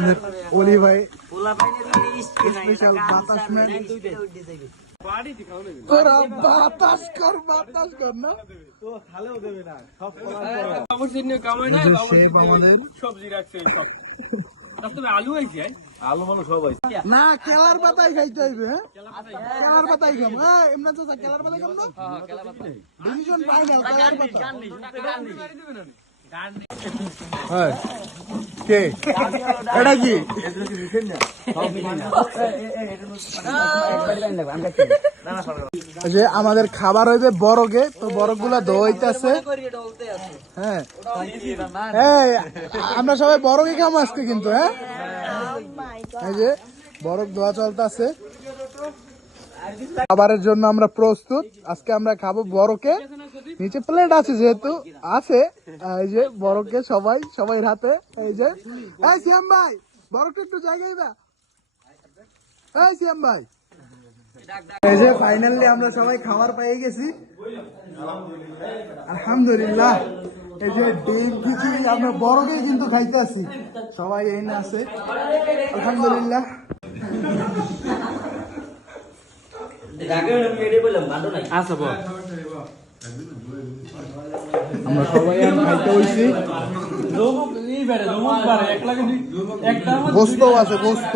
আমাদের অলি ভাই স্পেশাল বাতাস ম্যান। তোরা বাতাস কর না সবজি রাখছে আলু হয়েছে আলু মানুষ সব না কেলার পাতাই খাইতে হইবে। কেলার পাতাই খাম এমনি তো কেলার পাতাই খাম না ডিভিশন ফাইনাল কেলার পাতা। কে এটা কি যে আমাদের খাবার হইবে বরগে, তো বরগ গুলা ধোয়াইতেছে। হ্যাঁ আমরা সবাই বরগে খাম আজকে কিন্তু। হ্যাঁ এই যে বরফ ধোয়া চলতেছে, খাবারের জন্য আমরা প্রস্তুত। আজকে আমরা খাবো বরকে, নিচে প্লেট আছে যেহেতু আছে। এই যে বরকে সবাই হাতে। এই যে সিয়াম ভাই বরকটা একটু জায়গায় দা। এই সিয়াম ভাই এই যে ফাইনালি আমরা সবাই খাবার পেয়ে গেছি আলহামদুলিল্লাহ। এই যে ডিম খিচুড়ি আমরা বরকে কিন্তু খাইতে আছি, সবাই এই না আছে আলহামদুলিল্লাহ। আমরা সবাই খাইতে হয়েছি। গোস্ত আছে গোস্ত।